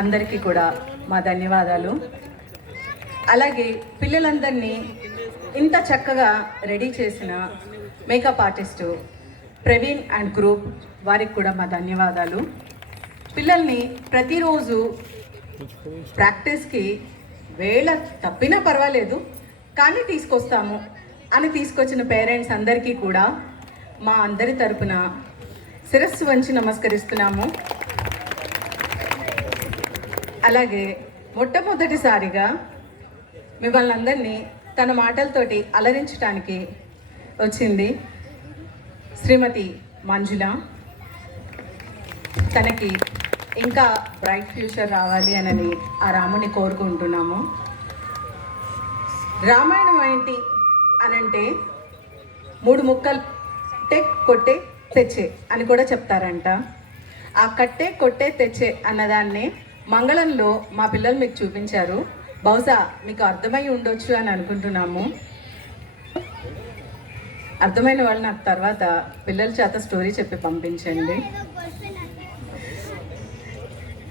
అందరికీ కూడా మా ధన్యవాదాలు. అలాగే పిల్లలందరినీ ఇంత చక్కగా రెడీ చేసిన makeup artist Praveen and group వారికి కూడా మా ధన్యవాదాలు. పిల్లల్ని ప్రతిరోజు ప్రాక్టీస్కి వేళ తప్పినా పర్వాలేదు కానీ తీసుకొస్తాము అని తీసుకొచ్చిన పేరెంట్స్ అందరికీ కూడా మా అందరి తరపున శిరస్సు వంచి నమస్కరిస్తున్నాము. అలాగే మొట్టమొదటిసారిగా మిమ్మల్ని అందరినీ తన మాటలతోటి అలరించడానికి వచ్చింది శ్రీమతి మంజుల. తనకి ఇంకా బ్రైట్ ఫ్యూచర్ రావాలి అని ఆ రాముని కోరుకుంటున్నాము. రామాయణం ఏంటి అనంటే 3 ముక్కలు కట్టే కొట్టే తెచ్చే అని కూడా చెప్తారంట. ఆ కట్టే కొట్టే తెచ్చే అన్నదాన్నే మంగళంలో మా పిల్లలు మీకు చూపించారు. బహుశా మీకు అర్థమై ఉండొచ్చు అని అనుకుంటున్నాము. అర్థమైన వాళ్ళు నాకు తర్వాత పిల్లల చేత స్టోరీ చెప్పి పంపించండి.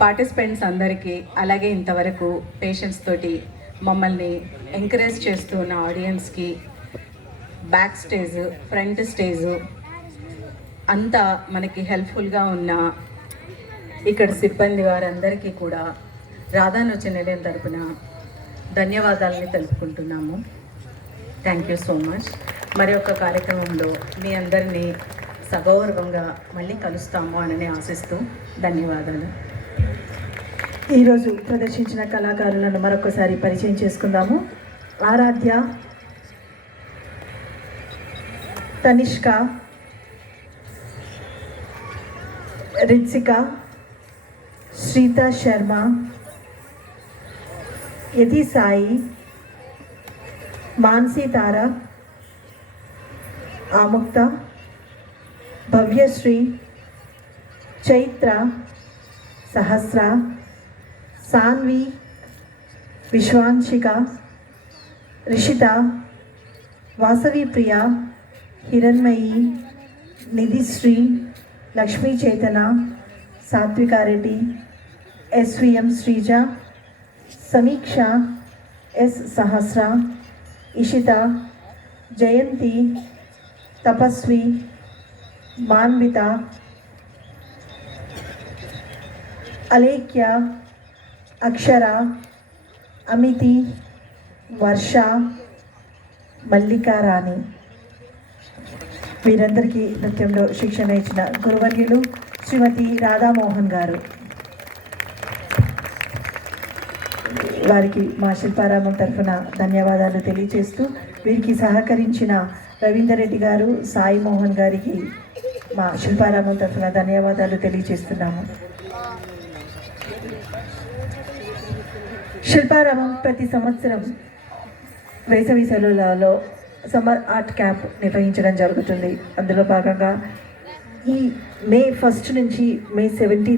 పార్టిసిపెంట్స్ అందరికీ, అలాగే ఇంతవరకు పేషెంట్స్ తోటి మమ్మల్ని ఎంకరేజ్ చేస్తూ ఉన్న ఆడియన్స్కి, బ్యాక్ స్టేజ్, ఫ్రంట్ స్టేజ్ అంతా మనకి హెల్ప్ఫుల్గా ఉన్న ఇక్కడ సిబ్బంది వారందరికీ కూడా రాధానోచ నిలయం తరపున ధన్యవాదాలని తెలుపుకుంటున్నాము. Thank you so much. మరి ఒక కార్యక్రమంలో మీ అందరినీ సగౌరవంగా మళ్ళీ కలుస్తాము అని ఆశిస్తూ ధన్యవాదాలు. ఈరోజు ప్రదర్శించిన కళాకారులను మరొకసారి పరిచయం చేసుకుందాము. ఆరాధ్య, తనిష్క, రిత్సిక, శ్రీత శర్మ, యతి సాయి, మాన్సీ తార, ఆముక్త, భవ్యశ్రీ, చైత్ర, సహస్ర, సాన్వి, విశ్వాంశిక, రిషిత, వాసవి ప్రియ, హిరణ్మయి, నిధిశ్రీ, లక్ష్మీ చేతన, సాత్వికారెడ్డి, ఎస్విఎం శ్రీజ, సమీక్ష, ఎస్ సహస్ర, ఇషిత, జయంతి, తపస్వి, మాన్విత, అలేఖ్య, అక్షర, అమితి, వర్ష, మల్లికారాణి. వీరందరికీ నృత్యంలో శిక్షణ ఇచ్చిన గురువర్యులు శ్రీమతి రాధామోహన్ గారు. వారికి మా శిల్పారామం తరఫున ధన్యవాదాలు తెలియజేస్తూ, వీరికి సహకరించిన రవీందర్ రెడ్డి గారు, సాయి మోహన్ గారికి మా శిల్పారామం తరఫున ధన్యవాదాలు తెలియజేస్తున్నాము. శిల్పారామం ప్రతి సంవత్సరం వేసవి సెలవులలో సమ్మర్ ఆర్ట్ క్యాంప్ నిర్వహించడం జరుగుతుంది. అందులో భాగంగా ఈ మే 1 నుంచి మే 17